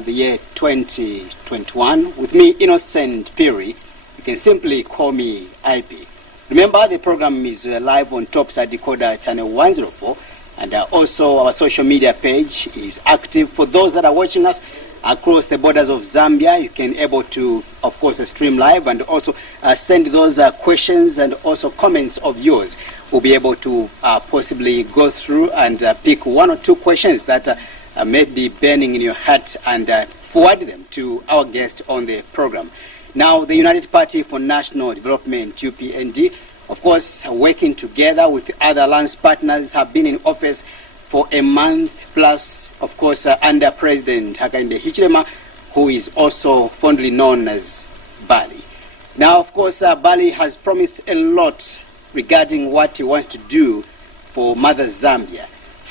the year 2021. With me, Innocent Piri. You can simply call me IP. Remember, the program is live on Topstar Decoder channel 104, and also our social media page is active. For those that are watching us across the borders of Zambia, you can able to, of course, stream live and also send those questions and also comments of yours. We'll be able to possibly go through and pick one or two questions that may be burning in your heart and forward them to our guest on the program. Now, the United Party for National Development, UPND, of course, working together with other alliance partners, have been in office for a month plus, of course, under President Hakainde Hichilema, who is also fondly known as Bali. Now, of course, Bali has promised a lot regarding what he wants to do for Mother Zambia.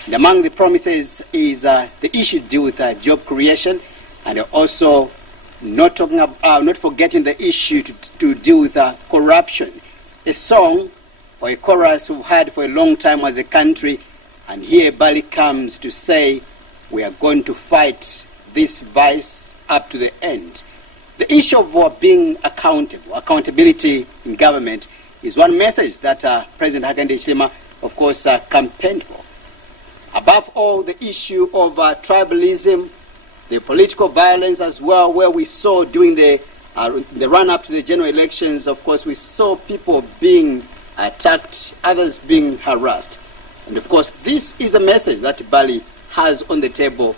And among the promises is the issue to deal with job creation, and also not forgetting the issue to deal with corruption. A song or a chorus we've had for a long time as a country, and here Bali comes to say we are going to fight this vice up to the end. The issue of being accountable, accountability in government, is one message that President Hakainde Hichilema, of course, campaigned for. Above all, the issue of tribalism, the political violence as well, where we saw during the run-up to the general elections, of course, we saw people being attacked, others being harassed. And of course, this is the message that Bali has on the table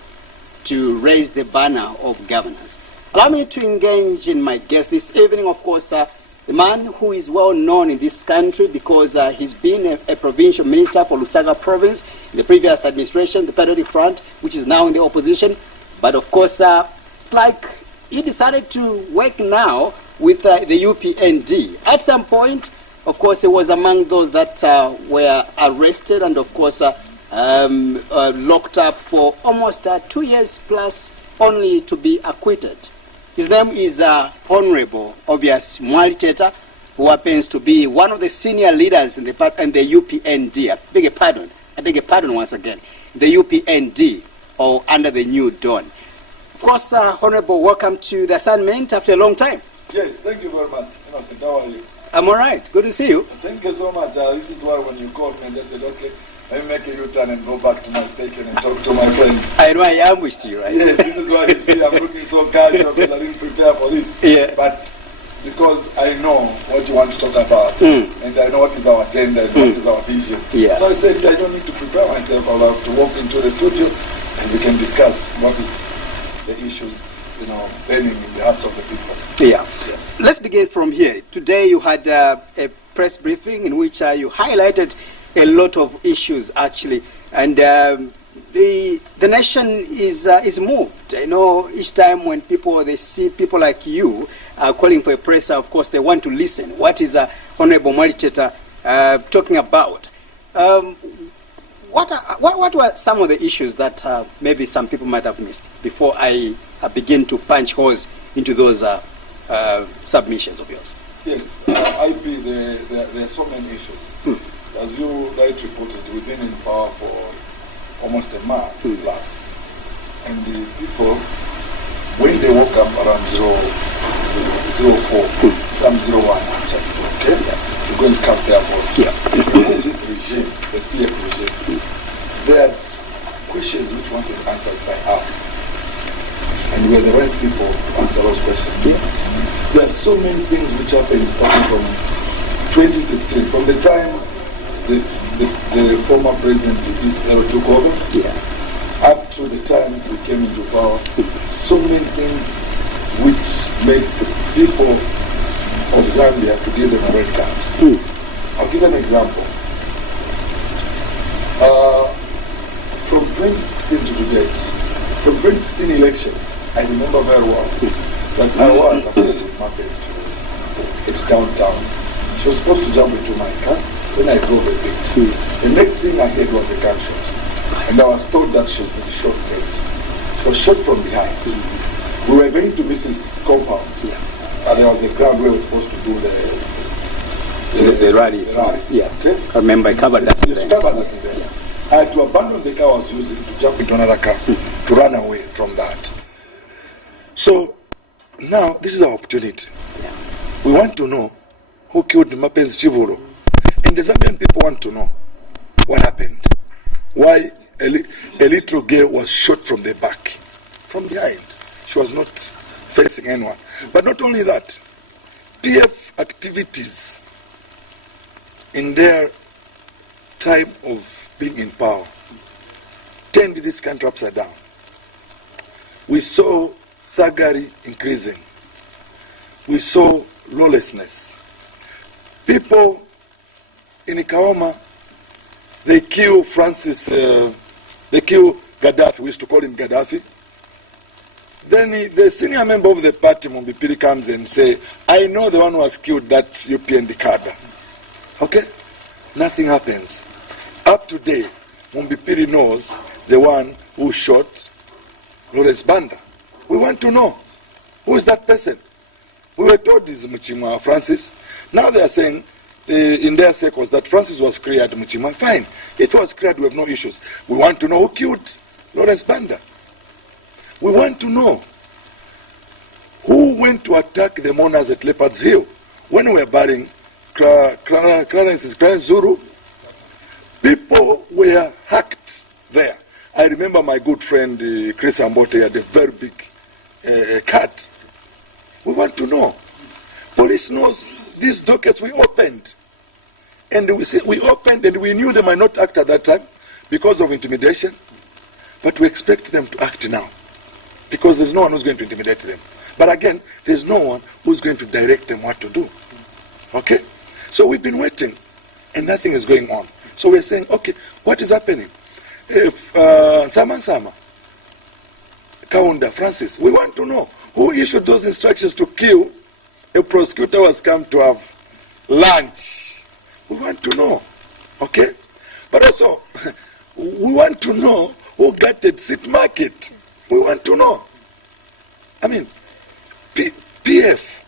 to raise the banner of governance. Allow me to engage in my guest this evening, of course, the man who is well known in this country because he's been a provincial minister for LUSAKA province in the previous administration, the Patriotic Front, which is now in the opposition. But of course, it's like he decided to work now with the UPND. At some point, of course, he was among those that were arrested and, of course, locked up for almost 2 years plus, only to be acquitted. His name is Honorable, obvious, Mwaliteta, who happens to be one of the senior leaders in the UPND. I beg your pardon once again. The UPND, or under the new dawn. Of course, Honorable, welcome to the assignment after a long time. Yes, thank you very much. Innocent, how are you? I'm all right. Good to see you. Thank you so much. This is why when you called me and I said, okay, let me make a U-turn and go back to my station and talk to my friends. I know I ambushed you, right? Yes, this is why you see I'm looking so casual because I didn't prepare for this. Yeah. But because I know what you want to talk about and I know what is our agenda and what is our vision. Yeah. So I said, I don't need to prepare myself. I'll have to walk into the studio and we can discuss what is the issues, burning in the hearts of the people. Yeah. Let's begin from here. Today you had a press briefing in which you highlighted a lot of issues, actually, and the nation is moved. I know each time when they see people like you calling for a presser, of course they want to listen. What is Honorable Mwaliteta talking about? What were some of the issues that maybe some people might have missed before I begin to punch holes into those submissions of yours? Yes, IP, there are so many issues. As you rightly put it, we've been in power for almost a month plus. And the people, when they woke up around 04, some 01 actually, okay? To go and cast their vote. Yeah. This regime, the PF regime, they had questions which wanted answers by us. And we're the right people to answer those questions. Yeah. There are so many things which happened starting from 2015, from the time the former president took over, up to the time we came into power. So many things which make the people of Zambia to give them a red card. I'll give an example. From 2016 to today, from 2016 election, I remember very well that I was at the market at downtown. She was supposed to jump into my car. When I drove a bit, the next thing I heard was a gunshot. And I was told that she was being shot dead. She was shot from behind. We were going to Mrs. Compound. And there was a ground where we were supposed to do the rally. Yeah. Okay? I remember I covered that. Yes, covered that there. I had to abandon the car I was using to jump into another car to run away from that. So now this is our opportunity. We want to know who killed Mapenzi Chiburo. And the Zambian people want to know what happened. Why a little girl was shot from the back, from behind. She was not facing anyone. But not only that, PF activities in their time of being in power turned this country upside down. We saw thuggery increasing. We saw lawlessness. People in Kaoma, they kill they kill Gaddafi. We used to call him Gaddafi. Then the senior member of the party, Mumbipiri, comes and say, I know the one who has killed that UPND cadre. Okay? Nothing happens. Up to date, Mumbipiri knows the one who shot Lawrence Banda. We want to know, who is that person? We were told this is Muchima Francis. Now they are saying, in their circles, that Francis was cleared Muchima. Fine. If he was cleared, we have no issues. We want to know who killed Lawrence Banda. We want to know who went to attack the mourners at Leopard's Hill when we were burying Clarence Zuru. People were hacked there. I remember my good friend Chris Ambote had a very big cat. We want to know. Police knows these dockets we opened. And we opened and we knew they might not act at that time because of intimidation. But we expect them to act now. Because there's no one who's going to intimidate them. But again, there's no one who's going to direct them what to do. Okay? So we've been waiting and nothing is going on. So we're saying, okay, what is happening? If Sama, Kaunda, Francis, we want to know who issued those instructions to kill a prosecutor who has come to have lunch. We want to know. Okay? But also, we want to know who gutted Seat Market. We want to know. I mean, PF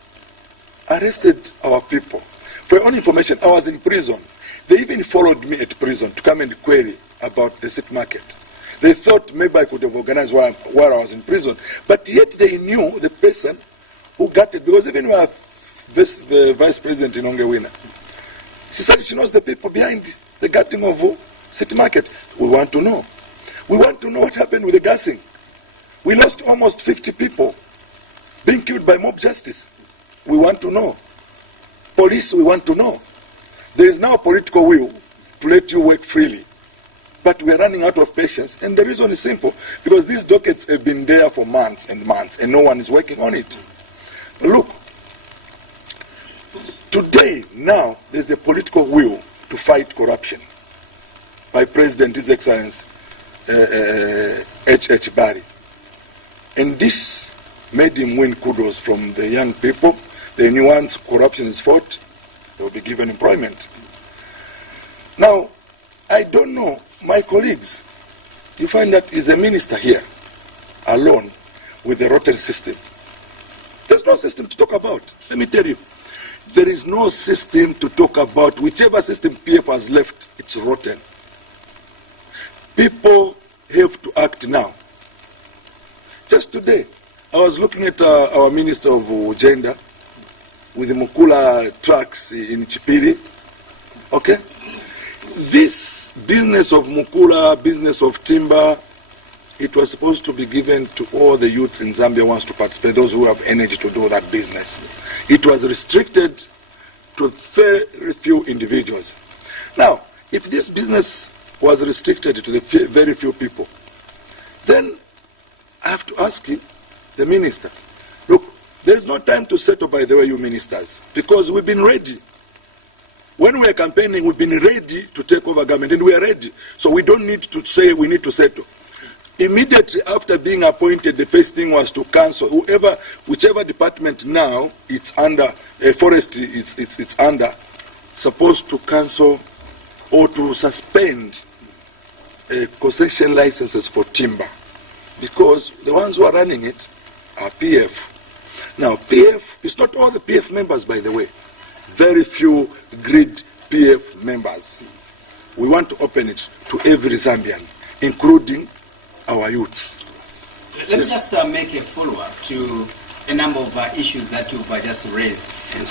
arrested our people. For your own information, I was in prison. They even followed me at prison to come and query about the Seat Market. They thought maybe I could have organized while I was in prison. But yet they knew the person who gutted, because even our vice president in Ongewina, she said she knows the people behind the gutting of Seat Market. We want to know. We want to know what happened with the gassing. We lost almost 50 people being killed by mob justice. We want to know. Police, we want to know. There is now a political will to let you work freely. But we are running out of patience. And the reason is simple. Because these dockets have been there for months and months. And no one is working on it. But look. Today, now, there's a political will to fight corruption. By President His Excellency H.H. Barry. And this made him win kudos from the young people. They knew once corruption is fought, they will be given employment. Now, I don't know, my colleagues, you find that he's a minister here, alone, with a rotten system. There's no system to talk about. Let me tell you, there is no system to talk about. Whichever system PF has left, it's rotten. People have to act now. Just today, I was looking at our Minister of Gender with the Mukula trucks in Chipiri. Okay? This business of Mukula, business of timber, it was supposed to be given to all the youths in Zambia who wants to participate, those who have energy to do that business. It was restricted to very few individuals. Now, if this business was restricted to the very few people, then I have to ask you, the minister, look, there's no time to settle, by the way, you ministers, because we've been ready. When we are campaigning, we've been ready to take over government, and we are ready. So we don't need to say we need to settle. Immediately after being appointed, the first thing was to cancel whichever department now it's under, forestry it's under, supposed to cancel or to suspend concession licenses for timber. Because the ones who are running it are PF. Now, PF, it's not all the PF members, by the way. Very few grid PF members. We want to open it to every Zambian, including our youths. Let me just make a follow-up to a number of issues that you've just raised,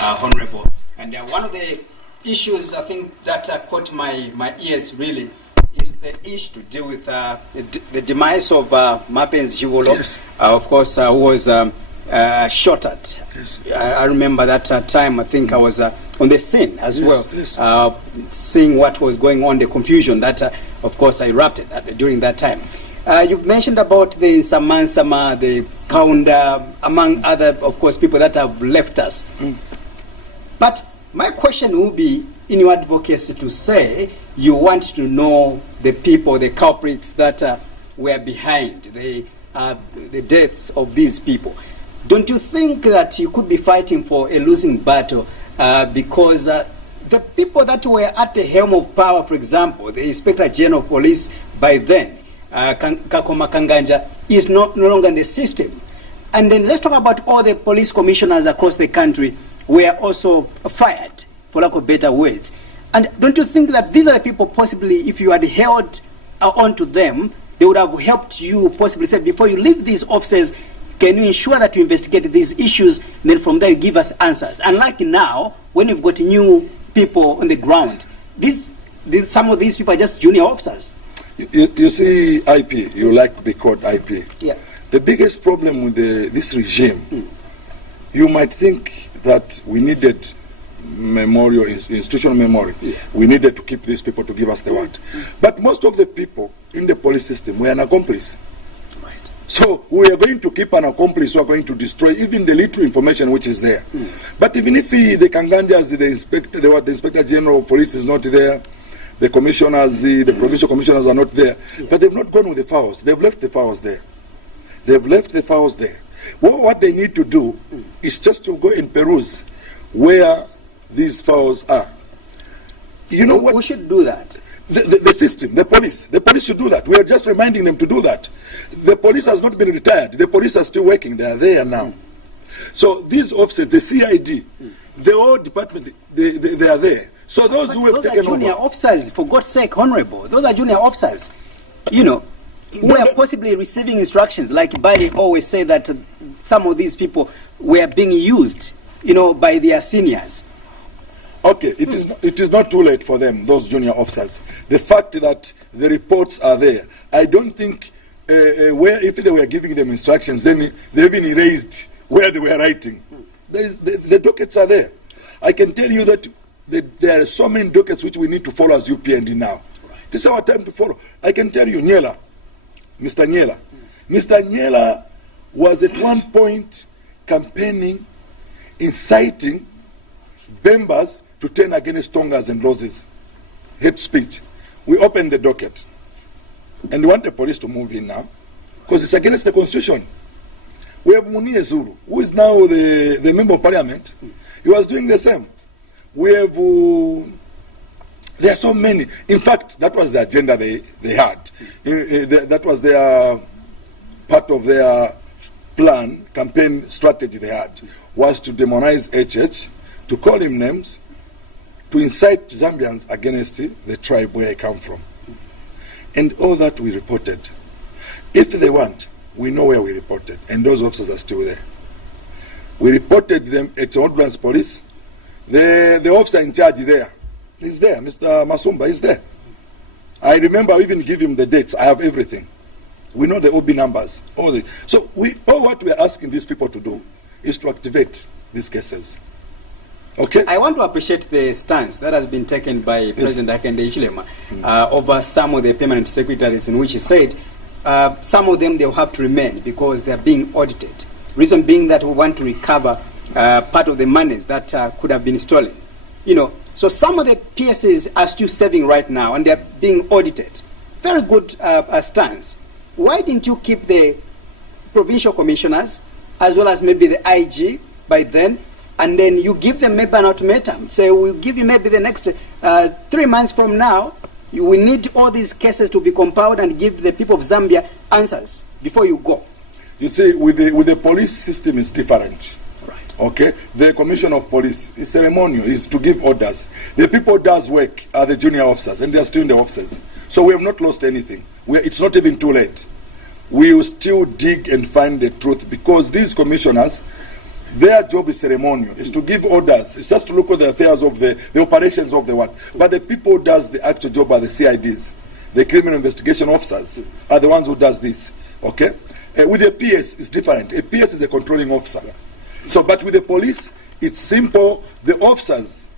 Honorable. And one of the issues I think that caught my ears really is the issue to deal with the demise of Mapenzi Hugolo, yes. Of course, who was shot at. Yes. I remember that time, I think I was on the scene as well, yes. Seeing what was going on, the confusion that, of course, erupted during that time. You've mentioned about the Samansama, the Kaunda, among other, of course, people that have left us. But my question will be, in your advocacy, to say you want to know the people, the culprits that were behind the deaths of these people. Don't you think that you could be fighting for a losing battle because the people that were at the helm of power, for example, the Inspector General of Police by then, Kakoma Kanganja, is no longer in the system. And then let's talk about all the police commissioners across the country were also fired, for lack of better words. And don't you think that these are the people possibly, if you had held on to them, they would have helped you possibly say, before you leave these offices, can you ensure that you investigate these issues, and then from there you give us answers? Unlike now, when you've got new people on the ground, some of these people are just junior officers. You see, IP, you like to be called IP. Yeah. The biggest problem with this regime, you might think that we needed memorial, institutional memory. Yeah. We needed to keep these people to give us the word. But most of the people in the police system were an accomplice. Right. So we are going to keep an accomplice who are going to destroy even the little information which is there. But even if the Kanganjas, the Inspector General of Police is not there, the commissioners, the provincial commissioners are not there, but they've not gone with the files. They've left the files there. They've left the files there. Well, what they need to do is just to go and peruse where these files are. You know what? Who should do that? The system, the police should do that. We are just reminding them to do that. The police has not been retired. The police are still working. They are there now. So these officers, the CID, the whole department, they are there. So those who have taken over. Those are junior officers, for God's sake, Honorable. Those are junior officers, you know, who are possibly receiving instructions. Like Bali always say that some of these people were being used, you know, by their seniors. Okay, it is not too late for them, those junior officers. The fact that the reports are there, I don't think where if they were giving them instructions, then they even erased where they were writing. The dockets are there. I can tell you that there are so many dockets which we need to follow as UPND now. Right. This is our time to follow. I can tell you, Nyela, Mr. Nyela. Mr. Nyela was at one point campaigning, inciting members to turn against Tongas and losses, hate speech. We opened the docket and we want the police to move in now because it's against the constitution. We have Munie Zulu, who is now the member of parliament. He was doing the same. We have, there are so many. In fact, that was the agenda they had. That was their, part of their plan, campaign strategy they had, was to demonize HH, to call him names, to incite Zambians against the tribe where I come from. And all that we reported. If they want, we know where we reported, and those officers are still there. We reported them at the Ordnance Police. The officer in charge there is there, Mr. Masumba is there. I remember I even give him the dates. I have everything. We know the OB numbers. All what we are asking these people to do is to activate these cases. Okay. I want to appreciate the stance that has been taken by President Hakainde Hichilema over some of the permanent secretaries, in which he said some of them they will have to remain because they are being audited. Reason being that we want to recover part of the monies that could have been stolen. You know, so some of the PSs are still serving right now and they are being audited. Very good stance. Why didn't you keep the provincial commissioners as well as maybe the IG by then, and then you give them maybe an ultimatum? Say, we'll give you maybe the next 3 months from now, you will need all these cases to be compiled and give the people of Zambia answers before you go. You see, with the police system is different. Right. Okay? The commission of police is ceremonial, is to give orders. The people who does work are the junior officers, and they are still in the officers. So we have not lost anything. It's not even too late. we will still dig and find the truth, because these commissioners, their job is ceremonial, is to give orders. It's just to look at the affairs of the operations of the what. But the people who does the actual job are the CIDs. The criminal investigation officers are the ones who does this, okay? With the PS, it's different. A PS is the controlling officer. So, but with the police, it's simple. The officers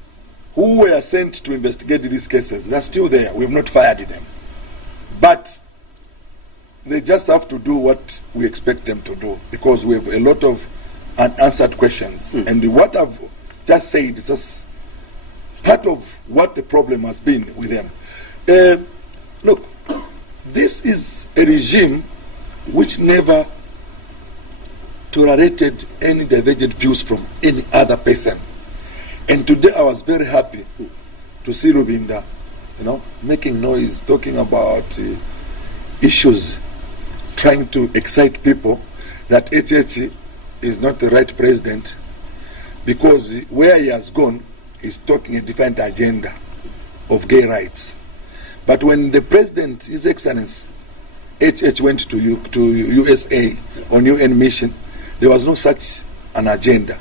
who were sent to investigate these cases, they're still there. We have not fired them. But they just have to do what we expect them to do, because we have a lot of unanswered questions. And what I've just said is just part of what the problem has been with them. Look, this is a regime which never tolerated any divergent views from any other person. And today I was very happy to see Rubinda, making noise, talking about issues, trying to excite people that HH is not the right president, because where he has gone, he's talking a different agenda of gay rights. But when the president, His Excellency, HH went to USA on UN mission, there was no such an agenda.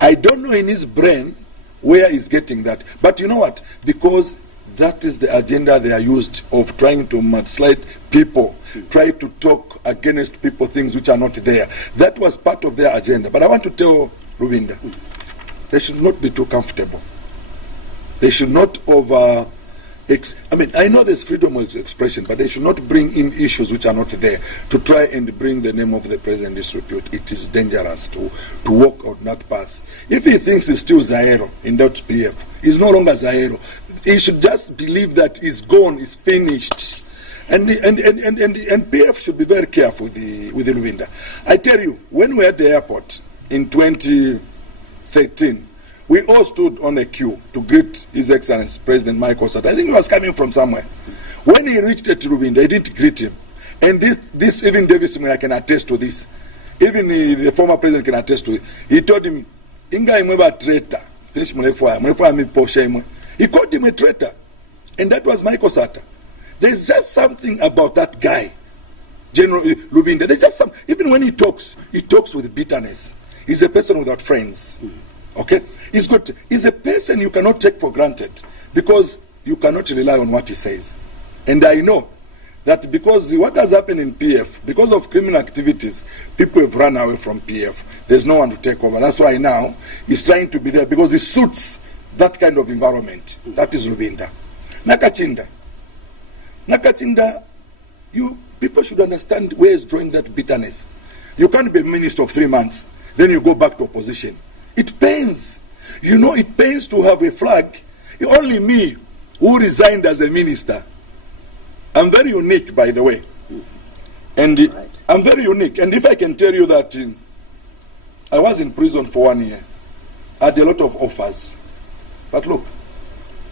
I don't know in his brain where he's getting that. But you know what? Because that is the agenda they are used of, trying to mudslide people, try to talk against people things which are not there. That was part of their agenda. But I want to tell Rubinda, they should not be too comfortable. They should not I know there's freedom of expression, but they should not bring in issues which are not there to try and bring the name of the president in disrepute. It is dangerous to walk on that path. If he thinks he's still Zaero in that PF, he's no longer Zaero. He should just believe that he's gone, he's finished. And PF should be very careful with Rubinda. I tell you, when we were at the airport in 2013, we all stood on a queue to greet His Excellency President Michael Sata. I think he was coming from somewhere. When he reached at Rubinda, he didn't greet him. And this even Davis Moya can attest to this. Even the former president can attest to it. He told him, Inga imweba traitor. He called him a traitor. And that was Michael Sata. There's just something about that guy, General Rubinda. There's just even when he talks with bitterness. He's a person without friends. Okay? He's a person you cannot take for granted, because you cannot rely on what he says. And I know that because what has happened in PF, because of criminal activities, people have run away from PF. There's no one to take over. That's why now he's trying to be there, because he suits that kind of environment. That is Rubinda. Nakachinda, people should understand where he's drawing that bitterness. You can't be a minister of 3 months, then you go back to opposition. It pains. It pains to have a flag. Only me, who resigned as a minister. I'm very unique, by the way. And I'm very unique. And if I can tell you that I was in prison for 1 year, I had a lot of offers. But look,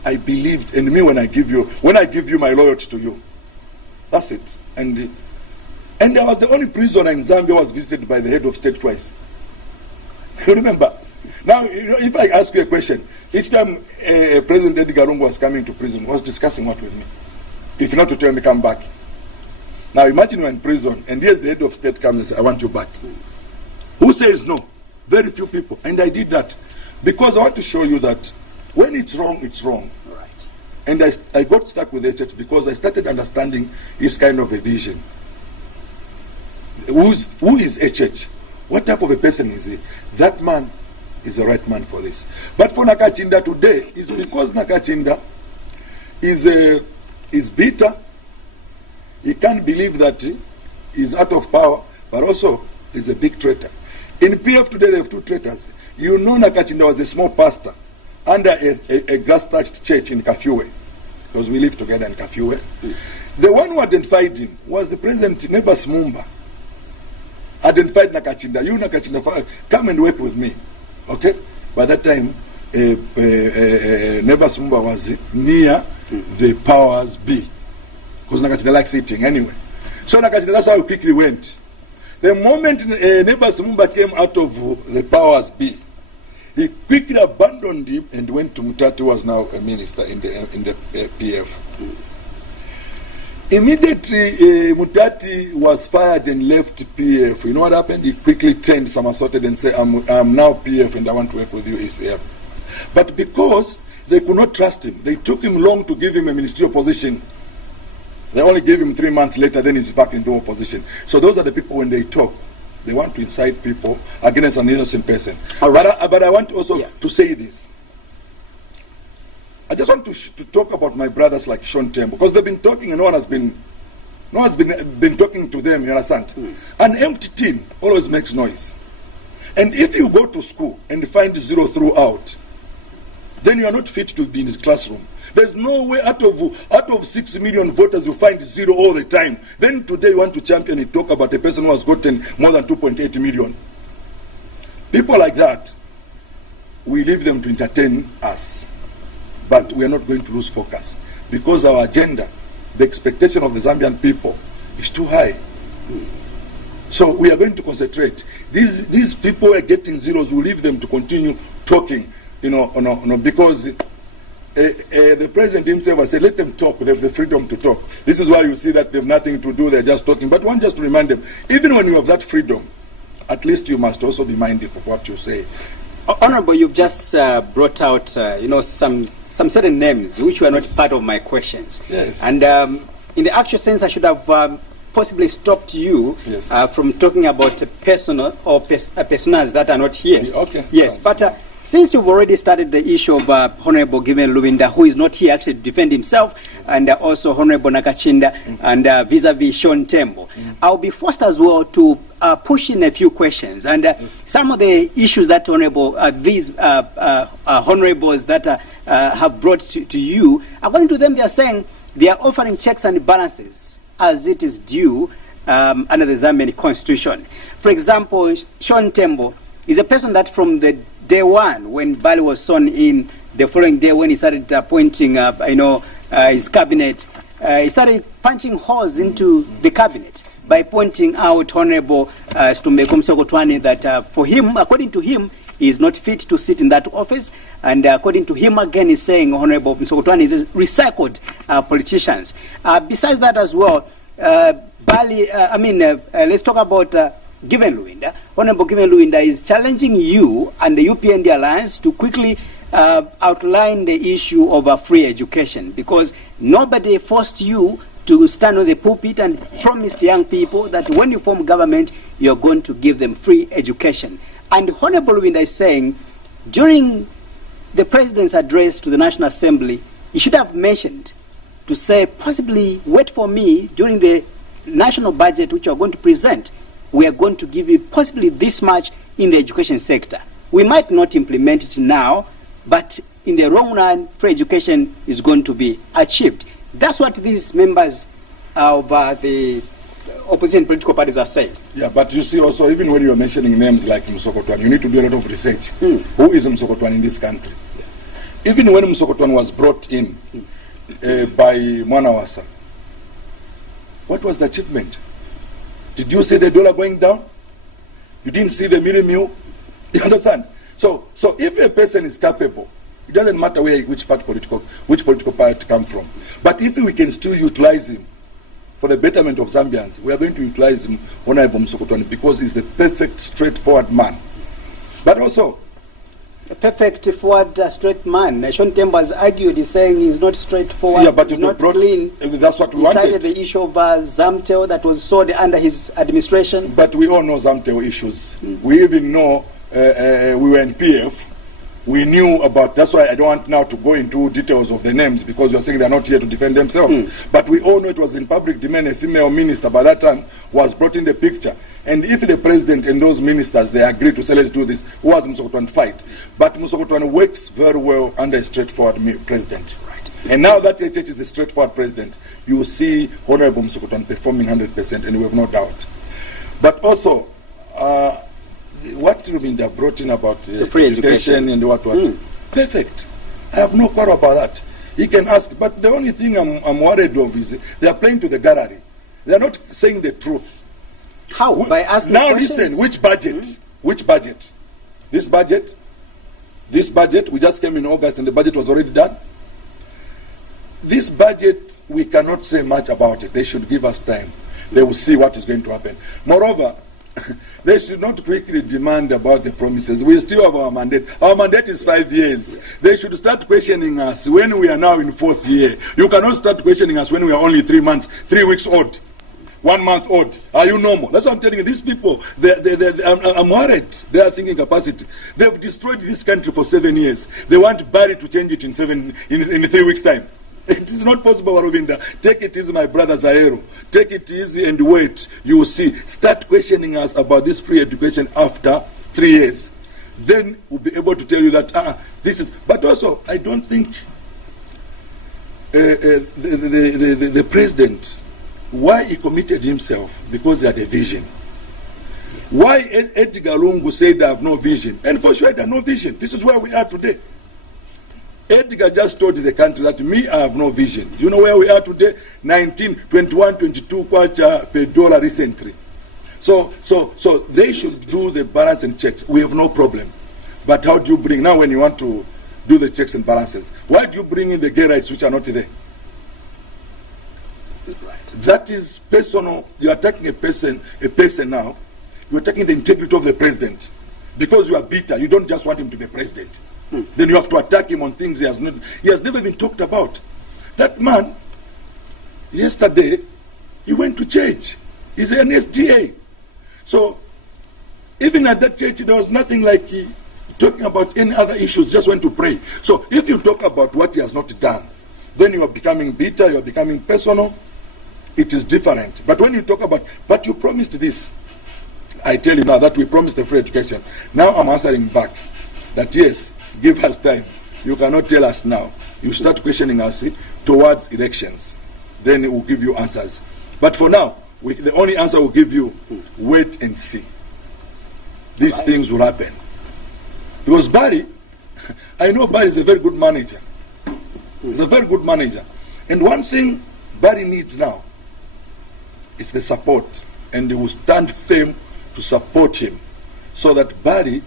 I believed in me when I give you my loyalty to you. That's it. And I was the only prisoner in Zambia who was visited by the head of state twice. You remember? Now, if I ask you a question, each time President Edgar Lungu was coming to prison, was discussing what with me? If not to tell me, come back. Now, imagine you're in prison, and here's the head of state comes and says, I want you back. Who says no? Very few people. And I did that because I want to show you that when it's wrong, it's wrong. Right. And I got stuck with HH because I started understanding his kind of a vision. Who is HH? What type of a person is he? That man is the right man for this. But for Nakachinda today, it's because Nakachinda is bitter. He can't believe that he's out of power, but also he's a big traitor. In PF today, they have 2 traitors. Nakachinda was a small pastor under a grass-thatched church in Kafue, because we lived together in Kafue. The one who identified him was the president, Nebas Mumba. Identified Nakachinda. Nakachinda, come and work with me. Okay? By that time, Nebas Mumba was near the powers B. Because Nakachinda likes eating anyway. So Nakachinda, that's how he quickly went. The moment Nebas Mumba came out of the powers B, he quickly abandoned him and went to Mutatu, who was now a minister in the PF. Immediately, Mutati was fired and left PF. You know what happened? He quickly turned somersaulted and said, I'm now PF and I want to work with you, ACF. But because they could not trust him, they took him long to give him a ministerial position. They only gave him 3 months later, then he's back into opposition. So those are the people, when they talk, they want to incite people against an innocent person. Right. But I want also to say this. I just want to talk about my brothers like Sean Tembo, because they've been talking and no one has been talking to them, you understand? An empty tin always makes noise. And if you go to school and find zero throughout, then you are not fit to be in the classroom. There's no way out of 6 million voters you find zero all the time. Then today you want to champion and talk about a person who has gotten more than 2.8 million. People like that, we leave them to entertain us. But we are not going to lose focus. Because our agenda, the expectation of the Zambian people is too high. So we are going to concentrate. These people are getting zeros, we leave them to continue talking, because the president himself has said, let them talk, they have the freedom to talk. This is why you see that they have nothing to do, they're just talking. But one just to remind them, even when you have that freedom, at least you must also be mindful of what you say. Honorable, you've just brought out, some certain names which were not part of my questions. Yes. And in the actual sense, I should have possibly stopped you from talking about personal or personas that are not here. Okay. Yes, but since you've already started the issue of Honorable Given Luwinda, who is not here actually to defend himself, and also Honorable Nakachinda, and vis-a-vis Sean Tembo, I'll be forced as well to push in a few questions. And some of the issues that these honorables that have brought to you, according to them, they are saying they are offering checks and balances as it is due under the Zambian constitution. For example, Sean Tembo is a person that from the day one, when Bali was sworn in, the following day when he started appointing, his cabinet, he started punching holes into the cabinet by pointing out Honorable Stumbeko Msokotwane that for him, according to him, he is not fit to sit in that office. And according to him, again, he's saying Honorable Msokotwane is recycled politicians. Besides that as well, let's talk about Given Luwinda. Honorable Given Luwinda is challenging you and the UPND Alliance to quickly outline the issue of free education, because nobody forced you to stand on the pulpit and promise the young people that when you form government, you're going to give them free education. And Honorable Luwinda is saying, during the president's address to the National Assembly, he should have mentioned to say, possibly wait for me during the national budget which you're going to present. We are going to give you possibly this much in the education sector. We might not implement it now, but in the long run, free education is going to be achieved. That's what these members of the opposition political parties are saying. Yeah, but you see also, even when you're mentioning names like Msokotwane, you need to do a lot of research. Who is Msokotwane in this country? Even when Msokotwane was brought in by Mwanawasa, what was the achievement? Did you see the dollar going down? You didn't see the million meal? You understand? So if a person is capable, it doesn't matter which political party come from. But if we can still utilize him for the betterment of Zambians, we are going to utilize him, Honorable Msokotwane, because he's the perfect, straightforward man. But also, a perfect, forward, straight man. Sean Tembo has argued, he's saying he's not straightforward, but he's not clean. That's what we wanted. He cited the issue of Zamtel that was sold under his administration. But we all know Zamtel issues. We even know we were in PF. We knew about, that's why I don't want now to go into details of the names, because you're saying they're not here to defend themselves. But we all know it was in public domain. A female minister by that time was brought in the picture. And if the president and those ministers, they agree to say, let's do this, who has Msokotwane fight? But Msokotwane works very well under a straightforward president. Right. And now that HH is a straightforward president, you will see Honorable Msokotwane performing 100%, and we have no doubt. But also, what Ruminda brought in about the free education and what. Perfect. I have no quarrel about that. He can ask, but the only thing I'm worried of is they are playing to the gallery. They are not saying the truth. How? By asking now questions? Listen, which budget? Which budget? This budget, we just came in August and the budget was already done. this budget, we cannot say much about it. They should give us time. They will see what is going to happen. Moreover, they should not quickly demand about the promises. We still have our mandate. Our mandate is 5 years. They should start questioning us when we are now in 4th year. You cannot start questioning us when we are only 3 weeks old, 1 month old. Are you normal? That's what I'm telling you. These people, I'm worried. They are thinking capacity. They've destroyed this country for 7 years. They want Barry to change it in 3 weeks' time. It is not possible, Warubinda. Take it easy, my brother Zaero. Take it easy and wait. You will see. Start questioning us about this free education after 3 years. Then we'll be able to tell you that this is. But also, I don't think the president, why he committed himself, because he had a vision. Why Edgar Lungu said I have no vision, and for sure I have no vision. This is where we are today. Edgar just told the country that me, I have no vision. You know where we are today? 19, 21, 22 kwacha per dollar recently. So they should do the balance and checks. We have no problem. But how do you bring, now when you want to do the checks and balances, why do you bring in the gay rights which are not there? That is personal. You are attacking a person now. You are attacking the integrity of the president. Because you are bitter, you don't just want him to be president. Then you have to attack him on things he has never been talked about. That man, yesterday, he went to church. He's an STA. So, even at that church, there was nothing like he talking about any other issues, just went to pray. So, if you talk about what he has not done, then you are becoming bitter, you are becoming personal. It is different. But when you talk about, but you promised this, I tell you now that we promised the free education. Now I'm answering back that yes, give us time. You cannot tell us now. You start questioning us towards elections. Then it will give you answers. But for now, the only answer we'll give you, wait and see. These things will happen. Because Barry, I know Barry is a very good manager. He's a very good manager. And one thing Barry needs now is the support. And they will stand firm to support him. So that Barry,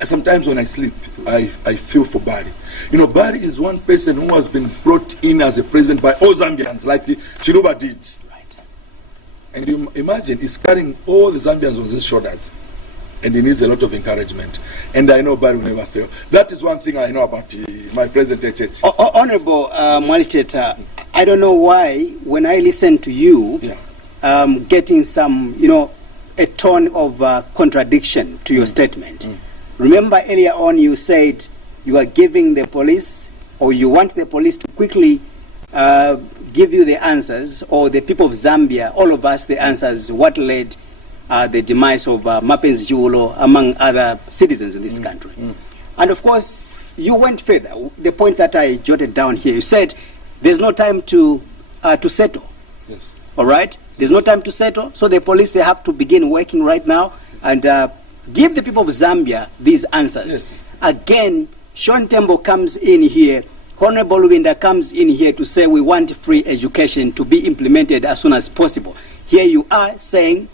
sometimes when I sleep, I feel for Barry. You know, Barry is one person who has been brought in as a president by all Zambians, like Chiluba did. Right. And you imagine, he's carrying all the Zambians on his shoulders. And he needs a lot of encouragement. And I know Barry will never fail. That is one thing I know about my president at church. Honorable Mwaliteta, I don't know why, when I listen to you, getting some, a tone of contradiction to your statement. Remember earlier on you said you are giving the police, or you want the police to quickly give you the answers, or the people of Zambia, all of us, the answers, what led the demise of Mapenzi Chiulo, among other citizens in this country. And of course, you went further. The point that I jotted down here, you said there's no time to settle. Yes. All right? There's no time to settle, so the police, they have to begin working right now and give the people of Zambia these answers. Yes. Again, Sean Tembo comes in here, Honorable Luwinda comes in here to say we want free education to be implemented as soon as possible. Here you are saying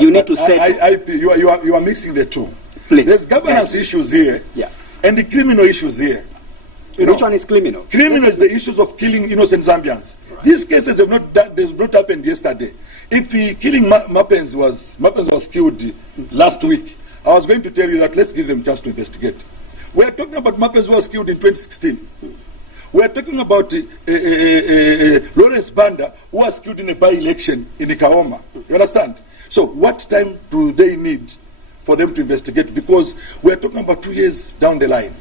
you need to settle. You are mixing the two. Please. There's governance issues here and the criminal issues here. Which one is criminal? Criminal is the issues of killing innocent Zambians. Right. These cases have not happened yesterday. If killing Mapenzi was killed last week, I was going to tell you that let's give them a chance to investigate. We are talking about Mapenzi who was killed in 2016. We are talking about Lawrence Banda who was killed in a by-election in Kaoma. You understand? So what time do they need for them to investigate? Because we are talking about 2 years down the line.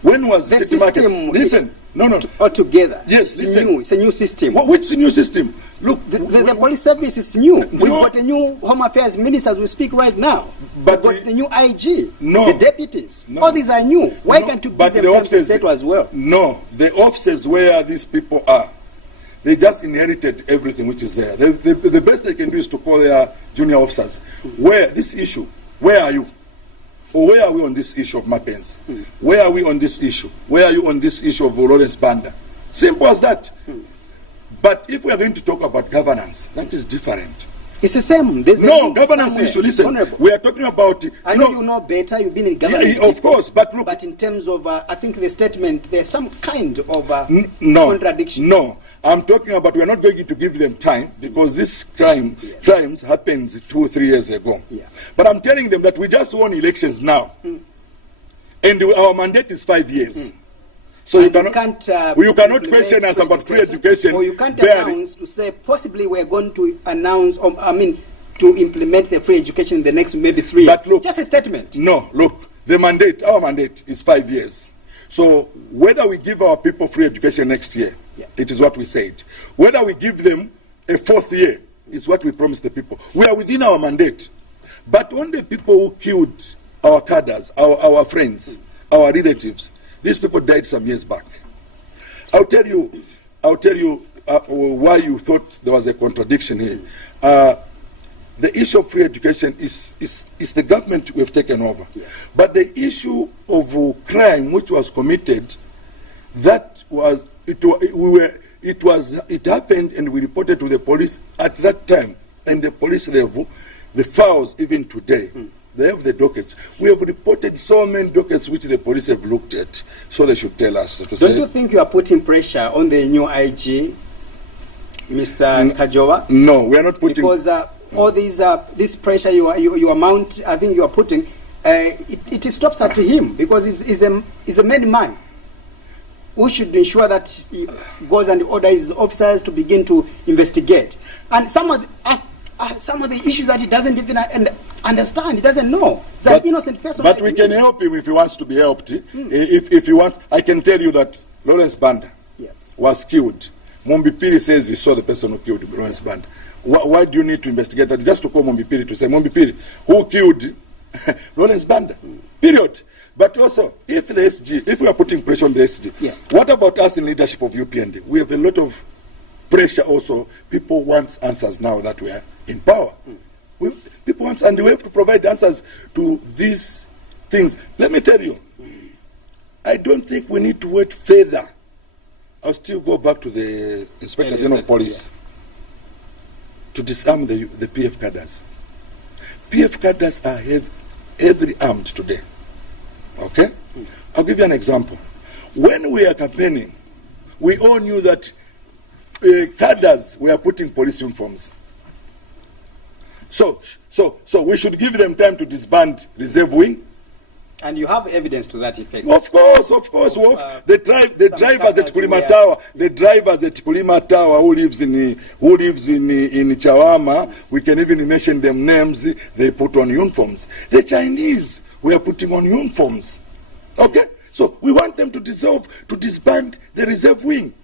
When was the City Market? Listen. No. Altogether. Yes, it's a new system. Which new system? Look, the police service is new. We've got a new Home Affairs Minister as we speak right now. But we've got the new IG, the deputies. All these are new. Why can't you give them time to settle as well? No, the offices where these people are, they just inherited everything which is there. The best they can do is to call their junior officers. Where this issue? Where are you? Or where are we on this issue of Mapenzi? Where are we on this issue? Where are you on this issue of Lawrence Banda? Simple as that. But if we are going to talk about governance, that is different. It's the same. There's no governance issue. Listen, Honorable. We are talking about. I know you know better. You've been in government. Yeah, of course, but look. But in terms of, I think the statement, there's some kind of contradiction. No, I'm talking about we are not going to give them time because this crimes happened 2 or 3 years ago. Yeah. But I'm telling them that we just won elections now, and our mandate is 5 years. So you cannot question us about free education. Or you can't announce to say possibly we're going to announce, to implement the free education in the next maybe 3 years. But look, just a statement. No, look, our mandate is 5 years. So whether we give our people free education next year, it is what we said. Whether we give them a 4th year, is what we promised the people. We are within our mandate. But on the people who killed our cadres, our friends, our relatives, these people died some years back. I'll tell you why you thought there was a contradiction here. The issue of free education is the government we have taken over. Yeah. But the issue of crime which was committed, it happened and we reported to the police at that time. And the police level, the files even today, they have the dockets. We have reported so many dockets which the police have looked at, so they should tell us. Don't you think you are putting pressure on the new IG, Mr. Kajowa? No, we are not putting... Because all this pressure you are putting, it stops at him because he's the main man who should ensure that he goes and orders his officers to begin to investigate. And some of the issues that he doesn't even understand, he doesn't know. It's an innocent person. But we can help him if he wants to be helped. If you want, I can tell you that Lawrence Banda was killed. Mombipiri says he saw the person who killed Lawrence Banda. Why do you need to investigate that? Just to call Mombipiri to say, Mombipiri, who killed Lawrence Banda? Period. But also, if we are putting pressure on the SG, what about us in leadership of UPND? We have a lot of pressure also. People want answers now that we are in power. People want, and we have to provide answers to these things. Let me tell you, I don't think we need to wait further. I'll still go back to the Inspector General of Police to disarm the PF cadres. PF cadres are heavily armed today. Okay? I'll give you an example. When we are campaigning, we all knew that cadres were putting police uniforms. So we should give them time to disband reserve wing. And you have evidence to that effect. Of course. The drivers at Kulima Tower, who lives in Chawama, we can even mention them names. They put on uniforms. The Chinese were putting on uniforms. Okay, so we want them to disband the reserve wing,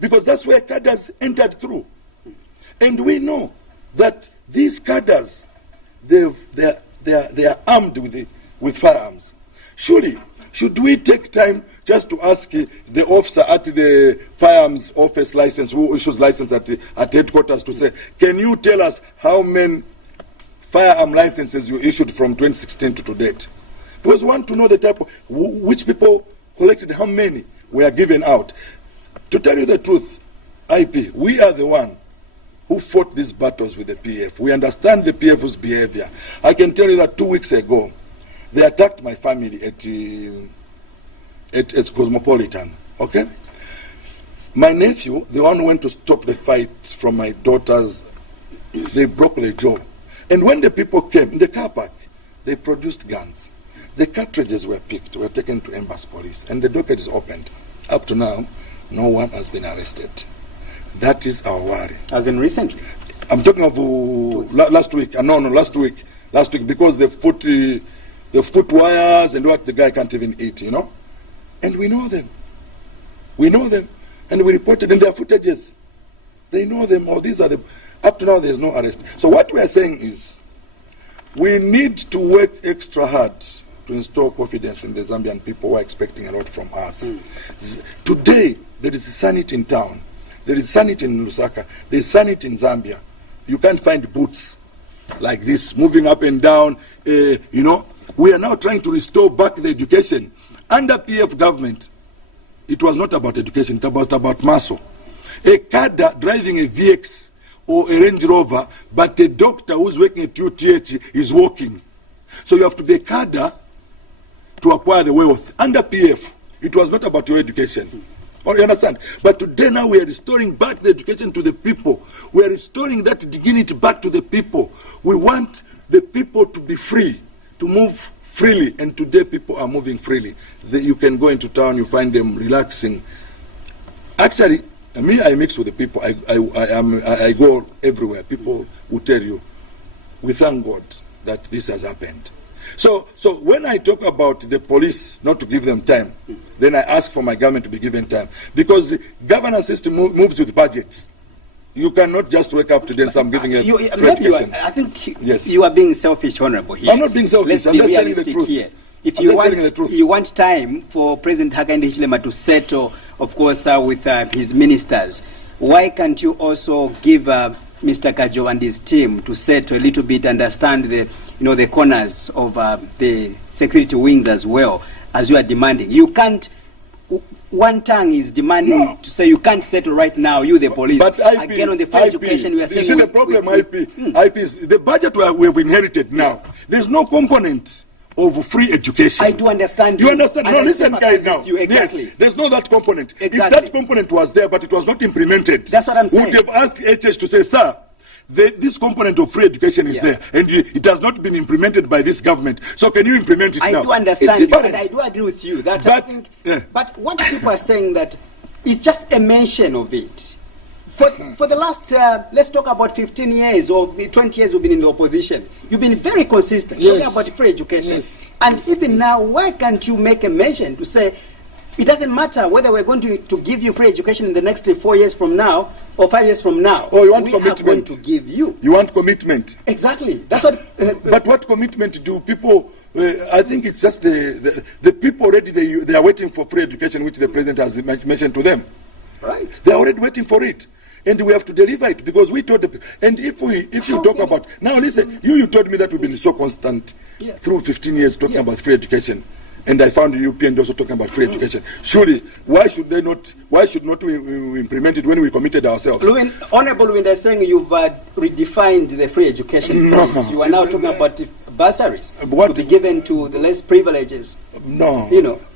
because that's where cadres entered through, and we know that these cadres, they are armed with firearms. Surely, should we take time just to ask the officer at the firearms office license, who issues license at headquarters, to say, can you tell us how many firearm licenses you issued from 2016 to date? Because we want to know the type of, which people collected, how many were given out. To tell you the truth, IP, we are the one who fought these battles with the PF. We understand the PF's behavior. I can tell you that 2 weeks ago, they attacked my family at Cosmopolitan. Okay? My nephew, the one who went to stop the fight from my daughters, they broke their jaw. And when the people came in the car park, they produced guns. The cartridges were picked, were taken to embassy police, and the docket is opened. Up to now, no one has been arrested. That is our worry. As in recently? I'm talking of last week. Last week. Last week, because they've put wires and what the guy can't even eat, And we know them. And we reported in their footages. They know them. All these are the. Up to now, there's no arrest. So what we are saying is, we need to work extra hard to install confidence in the Zambian people who are expecting a lot from us. Today, there is sanity in town. There is sanity in Lusaka. There is sanity in Zambia. You can't find boots like this moving up and down. We are now trying to restore back the education. Under PF government, it was not about education, it was about muscle. A cadre driving a VX or a Range Rover, but a doctor who's working at UTH is walking. So you have to be a cadre to acquire the wealth. Under PF, it was not about your education. Or you understand? But today now we are restoring back the education to the people. We are restoring that dignity back to the people. We want the people to be free, to move freely, and today people are moving freely. You can go into town, you find them relaxing. Actually, me, I mix with the people. I go everywhere. People will tell you, we thank God that this has happened. So when I talk about the police not to give them time, then I ask for my government to be given time. Because the governance system moves with budgets. You cannot just wake up today and say, I'm giving a education. I think yes. You are being selfish, Honorable, here. I'm not being selfish. I'm just telling the truth. Here. If you want time for President Hakainde Hichilema to settle, of course, with his ministers, why can't you also give Mr. Kajo and his team to settle a little bit, understand the corners of the security wings as well, as you are demanding? You can't. One tongue is demanding to say you can't settle right now, you the police. But IP, again on the free education, we are saying... You see the problem, IP is the budget we have inherited now. There's no component of free education. I do understand you. You understand? No, listen, guys, now. Exactly. Yes, there's no that component. Exactly. If that component was there, but it was not implemented, that's what I'm saying. We would have asked HH to say, sir, this component of free education is there, and it has not been implemented by this government. So can you implement it now? I do understand you, and I do agree with you. That but what people are saying that is just a mention of it. For the last, let's talk about 15 years or 20 years we've been in the opposition. You've been very consistent talking about free education. Yes. And even now, why can't you make a mention to say, it doesn't matter whether we're going to give you free education in the next 4 years from now or 5 years from now. Oh, you want commitment? We are going to give you. You want commitment? Exactly. That's what. But what commitment do people? I think it's just the people already. They are waiting for free education, which the president has mentioned to them. Right. They are already waiting for it, and we have to deliver it because we told them. And if you talk about now, listen, you told me that we've been so constant through 15 years talking about free education. And I found the UPND also talking about free education. Surely, why should not we implement it when we committed ourselves? Honorable Luwin is saying you've redefined the free education policy. You are now talking about bursaries to be given to the less privileges. No.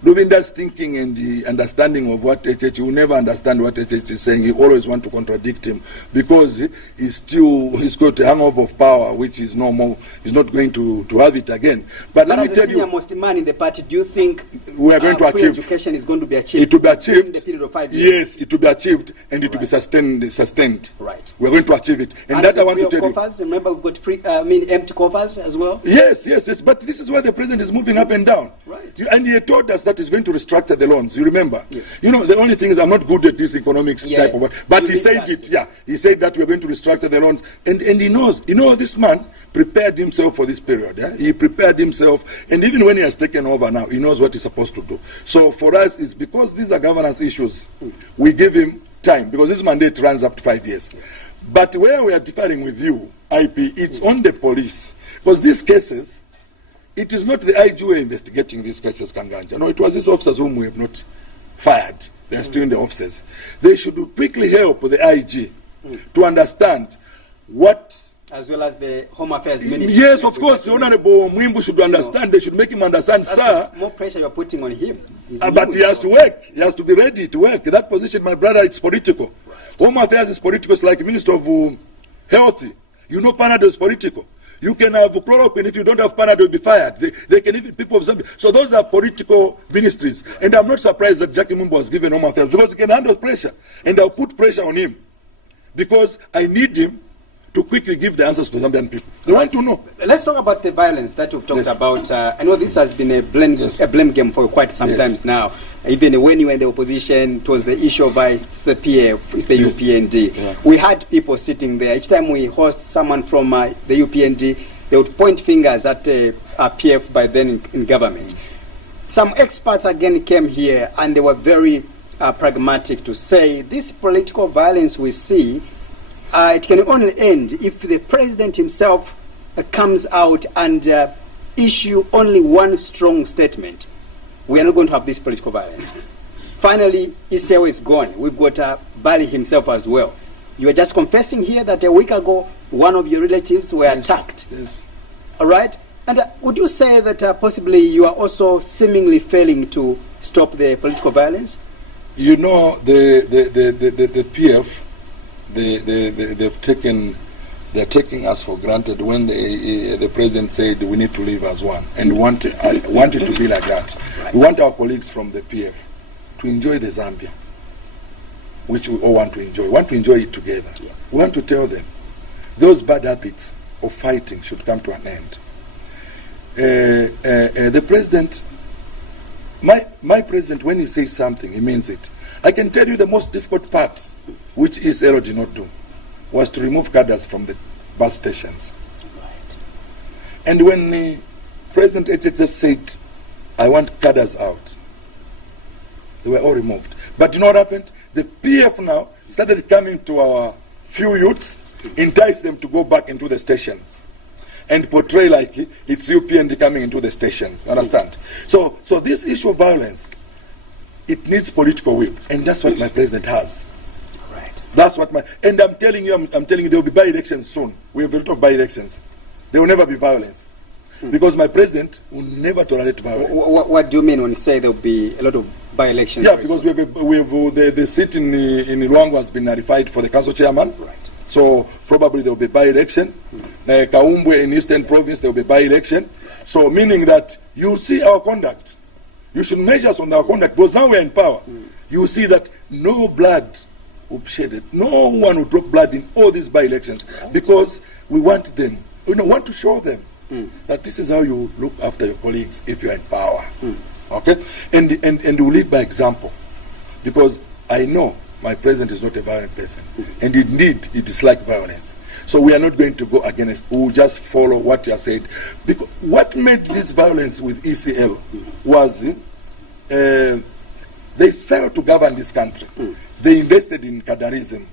Luwinda's thinking and the understanding of what HH, you never understand what HH is saying. You always want to contradict him because he's got a hangover of power, which is no more. He's not going to have it again. But let me tell you, most man in the party, do you think we are going to free achieve education is going to be achieved? It will be achieved. In the period of 5 years. Yes, it will be achieved, and it will be sustained. Right. We are going to achieve it, and that I want to tell coffers, you. Remember, we've got empty coffers as well. Yes. But this is why the president is moving up and down. Right. And he told us that he's going to restructure the loans. You remember? Yes. The only thing is I'm not good at this economics type of work. But he said it. Yeah. He said that we're going to restructure the loans, and he knows. This man prepared himself for this period. Yeah? He prepared himself, and even when he has taken over now, he knows what he's supposed to do. So for us, it's because these are governance issues. We give him time because this mandate runs up to 5 years. But where we are differing with you, IP, it's on the police. Because these cases, it is not the IG who are investigating these cases, Kanganja. No, it was these officers whom we have not fired. They are still in the offices. They should quickly help the IG to understand what... As well as the Home Affairs Minister. Yes, of course, the Honorable Mwimbu should understand. They should make him understand, sir. More pressure you're putting on him. But he has to work. He has to be ready to work. That position, my brother, it's political. Right. Home Affairs is political. It's like Minister of Health. Panadol is political. You can have chloroquine. If you don't have Panadol, you'll be fired. They can even people of Zambia. So those are political ministries. And I'm not surprised that Jackie Mumbo was given Home Affairs because he can handle pressure. And I'll put pressure on him because I need him to quickly give the answers to Zambian people. They want to know. Let's talk about the violence that you've talked about. I know this has been a blame game for quite some times now. Even when you were in the opposition, it was the issue of it's the PF, it's the UPND. Yeah. We had people sitting there. Each time we host someone from the UPND, they would point fingers at PF by then in government. Some experts again came here and they were very pragmatic to say this political violence we see, it can only end if the president himself comes out and issue only one strong statement. We are not going to have this political violence. Finally, Iseo is gone. We've got Bali himself as well. You are just confessing here that a week ago, one of your relatives were attacked. Yes. All right? And would you say that possibly you are also seemingly failing to stop the political violence? You know, the PF, they're taking us for granted when the president said we need to live as one, and I want it to be like that. Right. We want our colleagues from the PF to enjoy the Zambia, which we all want to enjoy. We want to enjoy it together. Yeah. We want to tell them those bad habits of fighting should come to an end. The president, my president, when he says something, he means it. I can tell you the most difficult part, which is Ero did not do, was to remove cadres from the bus stations. Right. And when President HXS said, I want cadres out, they were all removed. But you know what happened? The PF now started coming to our few youths, entice them to go back into the stations and portray like it's UPND coming into the stations. Understand? So this issue of violence, it needs political will, and that's what my president has. Right. That's what and I'm telling you, there will be by-elections soon. We have a lot of by-elections. There will never be violence. Because my president will never tolerate violence. What do you mean when you say there will be a lot of by-elections? Yeah, because we have the seat in Luango has been notified for the council chairman. Right. So probably there will be by-election. Kaumbwe in Eastern Province, there will be by-election. So meaning that you see our conduct. You should measure us on our conduct, because now we're in power. You see that no blood will be shedded. No one will drop blood in all these by-elections, because we want them, want to show them that this is how you look after your colleagues if you're in power. Okay? And we live by example, because I know my president is not a violent person, and indeed he dislikes violence. So we are not going to go against, we will just follow what you have said. Because what made this violence with ECL was they failed to govern this country. They invested in cadarism,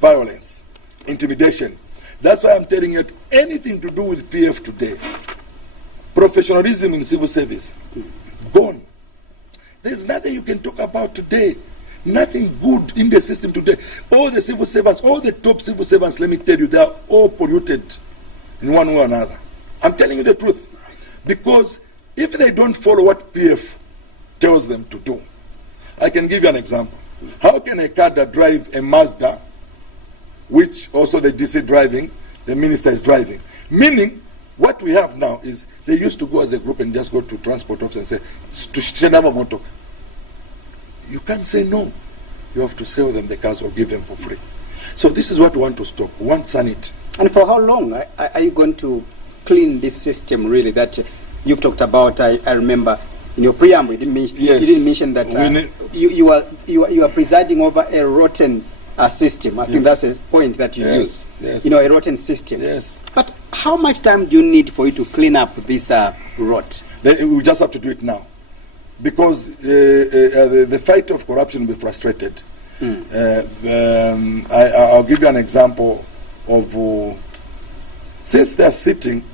violence, intimidation. That's why I'm telling you, anything to do with PF today, professionalism in civil service, gone. There's nothing you can talk about today. Nothing good in the system today. All the civil servants, all the top civil servants, let me tell you, they are all polluted in one way or another. I'm telling you the truth. Because if they don't follow what PF tells them to do, I can give you an example. How can a cadre drive a Mazda, which also the DC driving, the minister is driving? Meaning, what we have now is, they used to go as a group and just go to transport office and say, to Shenaba Motok. You can't say no. You have to sell them the cars or give them for free. So this is what we want to stop. We want sanity. And for how long are you going to clean this system, really, that you've talked about? I remember in your preamble, you didn't mention that you are presiding over a rotten system. I think that's a point that you use. Yes. A rotten system. Yes. But how much time do you need for you to clean up this rot? We just have to do it now. Because the fight of corruption will be frustrated. I'll give you an example of, since they're sitting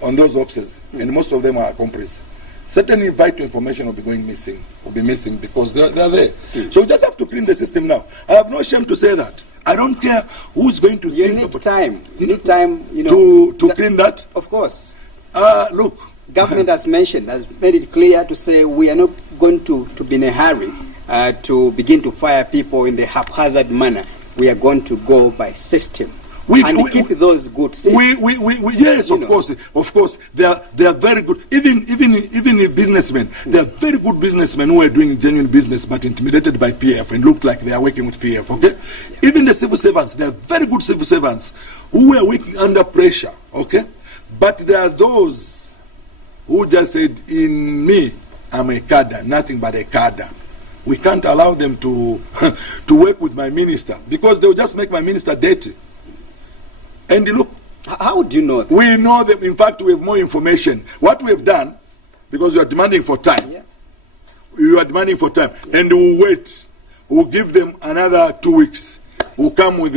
on those offices, and most of them are accomplices, certain vital information will be missing because they're there. So we just have to clean the system now. I have no shame to say that. I don't care who's going to You need time, to clean that. Of course. Look. Government has made it clear to say we are not going to be in a hurry to begin to fire people in the haphazard manner. We are going to go by system. Keep those good systems. Yes, of course. They are very good. Even businessmen, they are very good businessmen who are doing genuine business but intimidated by PF and look like they are working with PF. Okay, even the civil servants, they are very good civil servants who are working under pressure. Okay, but there are those who just said, in me, I'm a cadre, nothing but a cadre. We can't allow them to work with my minister, because they'll just make my minister dirty. And look, how do you know that? We know them. In fact, we have more information. What we have done, because you are demanding for time. Yeah. You are demanding for time. And we'll wait. We'll give them another 2 weeks. We'll come with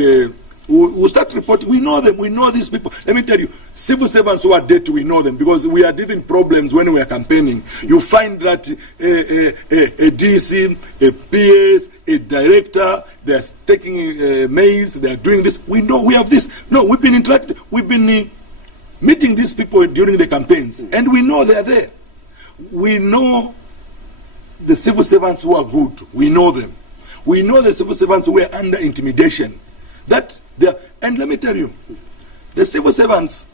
We'll start reporting. We know them. We know these people. Let me tell you, civil servants who are dirty, we know them because we are having problems when we are campaigning. You find that a DC, a PS, a director, they are taking maize, they are doing this. We know we have this. No, we've been interacting. We've been meeting these people during the campaigns, and we know they are there. We know the civil servants who are good. We know them. We know the civil servants who were under intimidation. And let me tell you, the civil servants